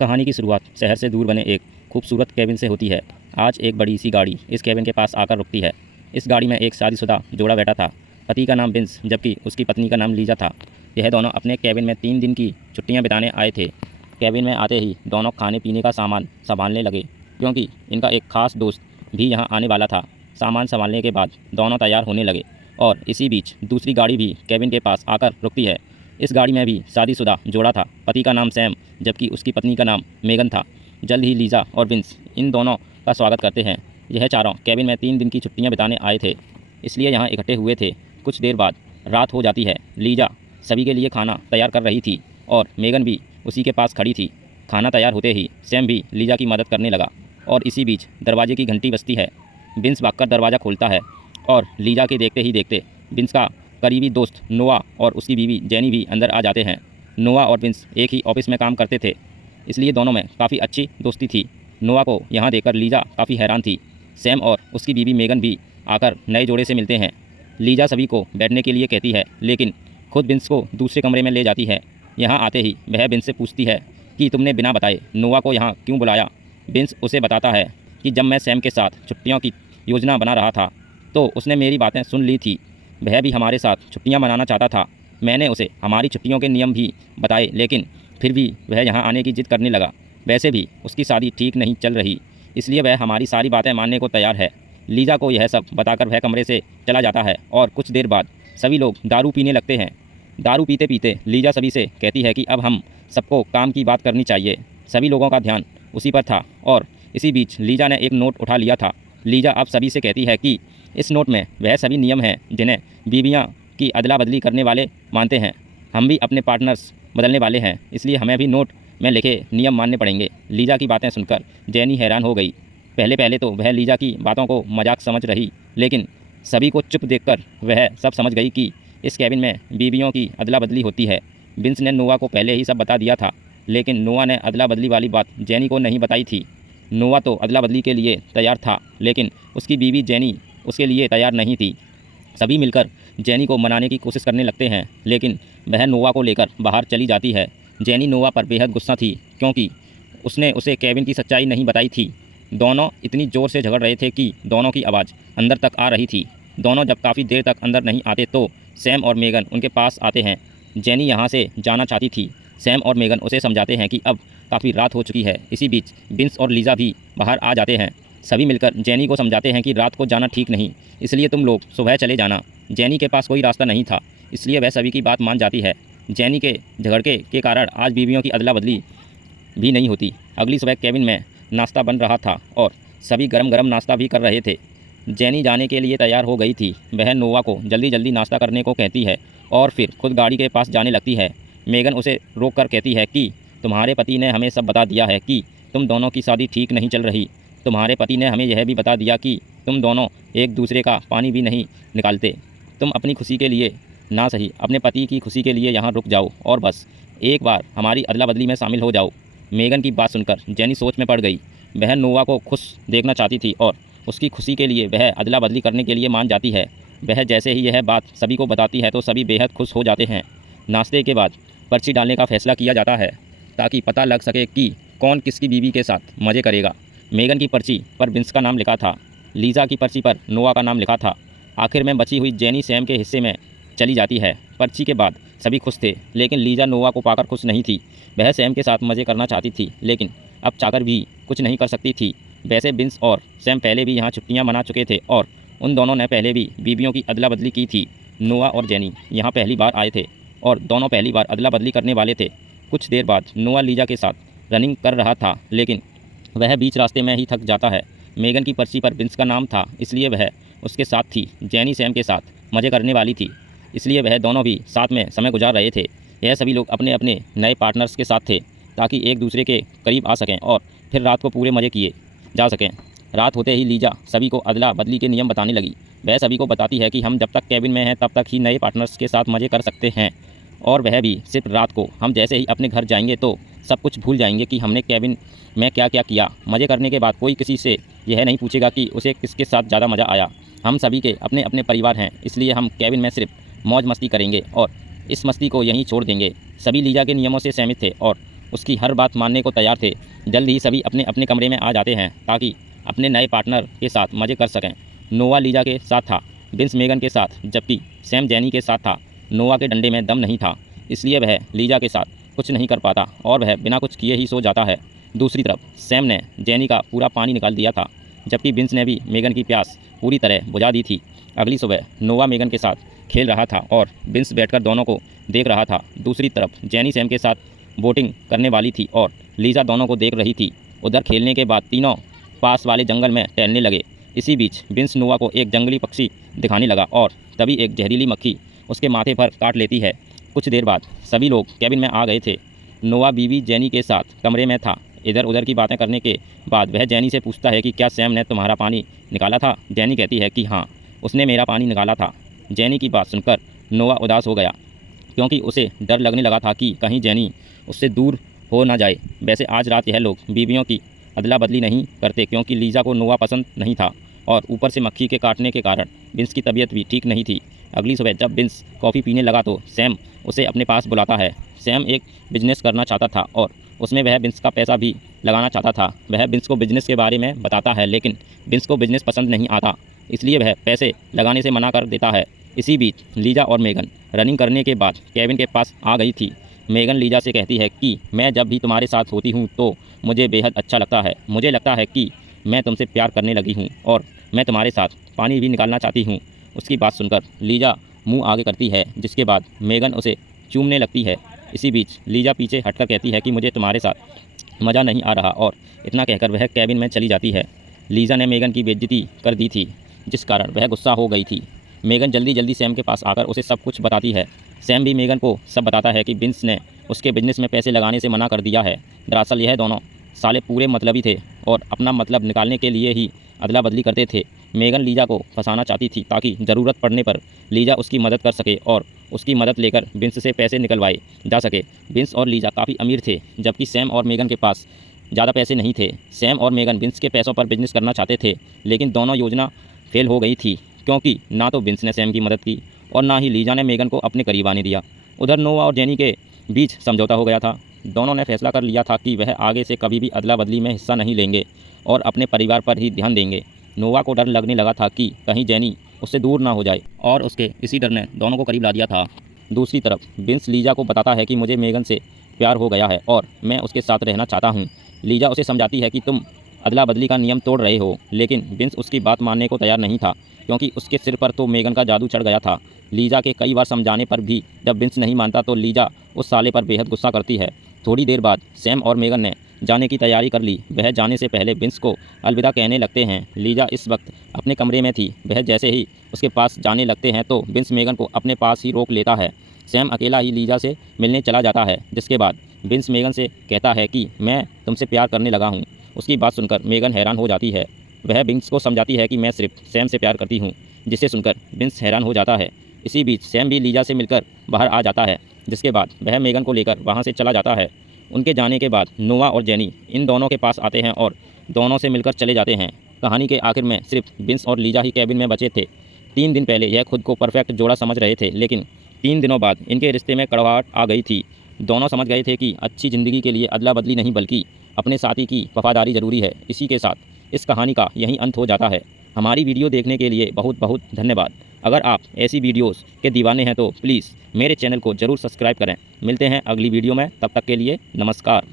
कहानी की शुरुआत शहर से दूर बने एक खूबसूरत केबिन से होती है। आज एक बड़ी सी गाड़ी इस केबिन के पास आकर रुकती है। इस गाड़ी में एक शादीशुदा जोड़ा बैठा था। पति का नाम विंस जबकि उसकी पत्नी का नाम लीजा था। यह दोनों अपने केबिन में 3 दिन की छुट्टियां बिताने आए थे। केबिन में आते ही दोनों खाने पीने का सामान संभालने लगे क्योंकि इनका एक खास दोस्त भी यहाँ आने वाला था। सामान संभालने के बाद दोनों तैयार होने लगे और इसी बीच दूसरी गाड़ी भी केबिन के पास आकर रुकती है। इस गाड़ी में भी शादीशुदा जोड़ा था। पति का नाम सैम जबकि उसकी पत्नी का नाम मेगन था। जल्द ही लीजा और विंस इन दोनों का स्वागत करते हैं। यह चारों केबिन में 3 दिन की छुट्टियां बिताने आए थे, इसलिए यहाँ इकट्ठे हुए थे। कुछ देर बाद रात हो जाती है। लीजा सभी के लिए खाना तैयार कर रही थी और मेगन भी उसी के पास खड़ी थी। खाना तैयार होते ही सैम भी लीजा की मदद करने लगा और इसी बीच दरवाजे की घंटी बजती है। विंस भागकर दरवाज़ा खोलता है और लीजा के देखते ही देखते विंस का करीबी दोस्त नोआ और उसकी बीवी जेनी भी अंदर आ जाते हैं। नोआ और विंस एक ही ऑफिस में काम करते थे, इसलिए दोनों में काफ़ी अच्छी दोस्ती थी। नोआ को यहाँ देखकर लीजा काफ़ी हैरान थी। सैम और उसकी बीवी मेगन भी आकर नए जोड़े से मिलते हैं। लीजा सभी को बैठने के लिए कहती है लेकिन खुद विंस को दूसरे कमरे में ले जाती है। यहाँ आते ही वह विंस से पूछती है कि तुमने बिना बताए नोआ को यहाँ क्यों बुलाया। विंस उसे बताता है कि जब मैं सैम के साथ छुट्टियों की योजना बना रहा था तो उसने मेरी बातें सुन ली थी। वह भी हमारे साथ छुट्टियां मनाना चाहता था। मैंने उसे हमारी छुट्टियों के नियम भी बताए लेकिन फिर भी वह यहाँ आने की जिद करने लगा। वैसे भी उसकी शादी ठीक नहीं चल रही, इसलिए वह हमारी सारी बातें मानने को तैयार है। लीजा को यह सब बताकर वह कमरे से चला जाता है और कुछ देर बाद सभी लोग दारू पीने लगते हैं। दारू पीते पीते लीजा सभी से कहती है कि अब हम सबको काम की बात करनी चाहिए। सभी लोगों का ध्यान उसी पर था और इसी बीच लीजा ने एक नोट उठा लिया था। लीजा अब सभी से कहती है कि इस नोट में वह सभी नियम हैं जिन्हें बीवियां की अदला बदली करने वाले मानते हैं। हम भी अपने पार्टनर्स बदलने वाले हैं, इसलिए हमें भी नोट में लिखे नियम मानने पड़ेंगे। लीजा की बातें सुनकर जेनी हैरान हो गई। पहले तो वह लीजा की बातों को मजाक समझ रही, लेकिन सभी को चुप देखकर वह सब समझ गई कि इस कैबिन में बीवियों की अदला बदली होती है। विंस ने नोआ को पहले ही सब बता दिया था, लेकिन नोआ ने अदला बदली वाली बात जेनी को नहीं बताई थी। नोआ तो अदला बदली के लिए तैयार था, लेकिन उसकी बीवी जेनी उसके लिए तैयार नहीं थी। सभी मिलकर जेनी को मनाने की कोशिश करने लगते हैं, लेकिन वह नोआ को लेकर बाहर चली जाती है। जेनी नोआ पर बेहद गुस्सा थी क्योंकि उसने उसे केबिन की सच्चाई नहीं बताई थी। दोनों इतनी ज़ोर से झगड़ रहे थे कि दोनों की आवाज़ अंदर तक आ रही थी। दोनों जब काफ़ी देर तक अंदर नहीं आते तो सैम और मेगन उनके पास आते हैं। जेनी यहाँ से जाना चाहती थी। सैम और मेगन उसे समझाते हैं कि अब काफ़ी रात हो चुकी है। इसी बीच विंस और लीजा भी बाहर आ जाते हैं। सभी मिलकर जेनी को समझाते हैं कि रात को जाना ठीक नहीं, इसलिए तुम लोग सुबह चले जाना। जेनी के पास कोई रास्ता नहीं था, इसलिए वह सभी की बात मान जाती है। जेनी के झगड़े के कारण आज बीवियों की अदला बदली भी नहीं होती। अगली सुबह केबिन में नाश्ता बन रहा था और सभी गरम गरम नाश्ता भी कर रहे थे। जेनी जाने के लिए तैयार हो गई थी। वह नोआ को जल्दी जल्दी नाश्ता करने को कहती है और फिर खुद गाड़ी के पास जाने लगती है। मेगन उसे रोक कर कहती है कि तुम्हारे पति ने हमें सब बता दिया है कि तुम दोनों की शादी ठीक नहीं चल रही। तुम्हारे पति ने हमें यह भी बता दिया कि तुम दोनों एक दूसरे का पानी भी नहीं निकालते। तुम अपनी खुशी के लिए ना सही अपने पति की खुशी के लिए यहाँ रुक जाओ और बस एक बार हमारी अदला बदली में शामिल हो जाओ। मेगन की बात सुनकर जेनी सोच में पड़ गई। वह नोआ को खुश देखना चाहती थी और उसकी खुशी के लिए वह अदला बदली करने के लिए मान जाती है। वह जैसे ही यह बात सभी को बताती है तो सभी बेहद खुश हो जाते हैं। नाश्ते के बाद पर्ची डालने का फैसला किया जाता है ताकि पता लग सके कि कौन किसकी बीवी के साथ मज़े करेगा। मेगन की पर्ची पर विंस का नाम लिखा था। लीजा की पर्ची पर नोआ का नाम लिखा था। आखिर में बची हुई जेनी सैम के हिस्से में चली जाती है। पर्ची के बाद सभी खुश थे, लेकिन लीजा नोआ को पाकर खुश नहीं थी। वह सैम के साथ मज़े करना चाहती थी, लेकिन अब चाहकर भी कुछ नहीं कर सकती थी। वैसे विंस और सैम पहले भी यहाँ छुट्टियाँ मना चुके थे और उन दोनों ने पहले भी बीवियों की अदला बदली की थी। नोआ और जेनी यहाँ पहली बार आए थे और दोनों पहली बार अदला बदली करने वाले थे। कुछ देर बाद नोआ लीजा के साथ रनिंग कर रहा था, लेकिन वह बीच रास्ते में ही थक जाता है। मेगन की पर्ची पर विंस का नाम था, इसलिए वह उसके साथ थी। जेनी सैम के साथ मज़े करने वाली थी, इसलिए वह दोनों भी साथ में समय गुजार रहे थे। यह सभी लोग अपने अपने नए पार्टनर्स के साथ थे ताकि एक दूसरे के करीब आ सकें और फिर रात को पूरे मज़े किए जा सकें। रात होते ही लीजा सभी को अदला बदली के नियम बताने लगी। वह सभी को बताती है कि हम जब तक केबिन में हैं तब तक ही नए पार्टनर्स के साथ मज़े कर सकते हैं, और वह भी सिर्फ रात को। हम जैसे ही अपने घर जाएंगे तो सब कुछ भूल जाएंगे कि हमने केबिन में क्या क्या किया। मज़े करने के बाद कोई किसी से यह नहीं पूछेगा कि उसे किसके साथ ज़्यादा मज़ा आया। हम सभी के अपने अपने परिवार हैं, इसलिए हम केबिन में सिर्फ मौज मस्ती करेंगे और इस मस्ती को यहीं छोड़ देंगे। सभी लीजा के नियमों से सहमत थे और उसकी हर बात मानने को तैयार थे। जल्द ही सभी अपने अपने कमरे में आ जाते हैं ताकि अपने नए पार्टनर के साथ मज़े कर सकें। नोआ लीजा के साथ था, विंस मेगन के साथ, जबकि सैम जेनी के साथ था। नोआ के डंडे में दम नहीं था, इसलिए वह लीजा के साथ कुछ नहीं कर पाता और वह बिना कुछ किए ही सो जाता है। दूसरी तरफ सैम ने जेनी का पूरा पानी निकाल दिया था, जबकि विंस ने भी मेगन की प्यास पूरी तरह बुझा दी थी। अगली सुबह नोआ मेगन के साथ खेल रहा था और विंस बैठकर दोनों को देख रहा था। दूसरी तरफ जेनी सैम के साथ बोटिंग करने वाली थी और लीजा दोनों को देख रही थी। उधर खेलने के बाद तीनों पास वाले जंगल में टहलने लगे। इसी बीच विंस नोआ को एक जंगली पक्षी दिखाने लगा और तभी एक जहरीली मक्खी उसके माथे पर काट लेती है। कुछ देर बाद सभी लोग कैबिन में आ गए थे। नोआ बीवी जेनी के साथ कमरे में था। इधर उधर की बातें करने के बाद वह जेनी से पूछता है कि क्या सैम ने तुम्हारा पानी निकाला था। जेनी कहती है कि हाँ, उसने मेरा पानी निकाला था। जेनी की बात सुनकर नोआ उदास हो गया, क्योंकि उसे डर लगने लगा था कि कहीं जेनी उससे दूर हो ना जाए। वैसे आज रात यह लोग बीवियों की अदला बदली नहीं करते, क्योंकि लीजा को नोआ पसंद नहीं था और ऊपर से मक्खी के काटने के कारण विंस की तबीयत भी ठीक नहीं थी। अगली सुबह जब विंस कॉफ़ी पीने लगा तो सैम उसे अपने पास बुलाता है। सैम एक बिजनेस करना चाहता था और उसमें वह विंस का पैसा भी लगाना चाहता था। वह विंस को बिजनेस के बारे में बताता है, लेकिन विंस को बिजनेस पसंद नहीं आता, इसलिए वह पैसे लगाने से मना कर देता है। इसी बीच लीजा और मेगन रनिंग करने के बाद केविन के पास आ गई थी। मेगन लीजा से कहती है कि मैं जब भी तुम्हारे साथ होती हूँ तो मुझे बेहद अच्छा लगता है। मुझे लगता है कि मैं तुमसे प्यार करने लगी हूँ और मैं तुम्हारे साथ पानी भी निकालना चाहती हूँ। उसकी बात सुनकर लीजा मुंह आगे करती है, जिसके बाद मेगन उसे चूमने लगती है। इसी बीच लीजा पीछे हटकर कहती है कि मुझे तुम्हारे साथ मज़ा नहीं आ रहा और इतना कहकर वह कैबिन में चली जाती है। लीजा ने मेगन की बेइज्जती कर दी थी, जिस कारण वह गुस्सा हो गई थी। मेगन जल्दी जल्दी सैम के पास आकर उसे सब कुछ बताती है। सैम भी मेगन को सब बताता है कि विंस ने उसके बिजनेस में पैसे लगाने से मना कर दिया है। दरअसल यह दोनों साले पूरे मतलबी थे और अपना मतलब निकालने के लिए ही अदला बदली करते थे। मेगन लीजा को फंसाना चाहती थी ताकि ज़रूरत पड़ने पर लीजा उसकी मदद कर सके और उसकी मदद लेकर विंस से पैसे निकलवाए जा सके। विंस और लीजा काफ़ी अमीर थे, जबकि सैम और मेगन के पास ज़्यादा पैसे नहीं थे। सैम और मेगन विंस के पैसों पर बिजनेस करना चाहते थे, लेकिन दोनों योजना फेल हो गई थी, क्योंकि ना तो विंस ने सैम की मदद की और ना ही लीजा ने मेगन को अपने करीब आने दिया। उधर नोआ और जेनी के बीच समझौता हो गया था। दोनों ने फैसला कर लिया था कि वह आगे से कभी भी अदला बदली में हिस्सा नहीं लेंगे और अपने परिवार पर ही ध्यान देंगे। नोआ को डर लगने लगा था कि कहीं जेनी उससे दूर ना हो जाए और उसके इसी डर ने दोनों को करीब ला दिया था। दूसरी तरफ विंस लीजा को बताता है कि मुझे मेगन से प्यार हो गया है और मैं उसके साथ रहना चाहता हूँ। लीजा उसे समझाती है कि तुम अदला बदली का नियम तोड़ रहे हो, लेकिन विंस उसकी बात मानने को तैयार नहीं था, क्योंकि उसके सिर पर तो मेगन का जादू चढ़ गया था। लीजा के कई बार समझाने पर भी जब विंस नहीं मानता तो लीजा उस साले पर बेहद गुस्सा करती है। थोड़ी देर बाद सैम और मेगन ने जाने की तैयारी कर ली। वह जाने से पहले विंस को अलविदा कहने लगते हैं। लीजा इस वक्त अपने कमरे में थी। वह जैसे ही उसके पास जाने लगते हैं तो विंस मेगन को अपने पास ही रोक लेता है। सैम अकेला ही लीजा से मिलने चला जाता है, जिसके बाद विंस मेगन से कहता है कि मैं तुमसे प्यार करने लगा हूँ। उसकी बात सुनकर मेगन हैरान हो जाती है। वह विंस को समझाती है कि मैं सिर्फ सैम से प्यार करती हूँ, जिसे सुनकर विंस हैरान हो जाता है। इसी बीच सैम भी लीजा से मिलकर बाहर आ जाता है, जिसके बाद वह मेगन को लेकर वहाँ से चला जाता है। उनके जाने के बाद नोआ और जेनी इन दोनों के पास आते हैं और दोनों से मिलकर चले जाते हैं। कहानी के आखिर में सिर्फ विंस और लीजा ही कैबिन में बचे थे। 3 दिन पहले यह खुद को परफेक्ट जोड़ा समझ रहे थे, लेकिन 3 दिनों बाद इनके रिश्ते में कड़वाहट आ गई थी। दोनों समझ गए थे कि अच्छी ज़िंदगी के लिए अदला बदली नहीं, बल्कि अपने साथी की वफादारी ज़रूरी है। इसी के साथ इस कहानी का यहीं अंत हो जाता है। हमारी वीडियो देखने के लिए बहुत बहुत धन्यवाद। अगर आप ऐसी वीडियोस के दीवाने हैं तो प्लीज़ मेरे चैनल को ज़रूर सब्सक्राइब करें। मिलते हैं अगली वीडियो में, तब तक के लिए नमस्कार।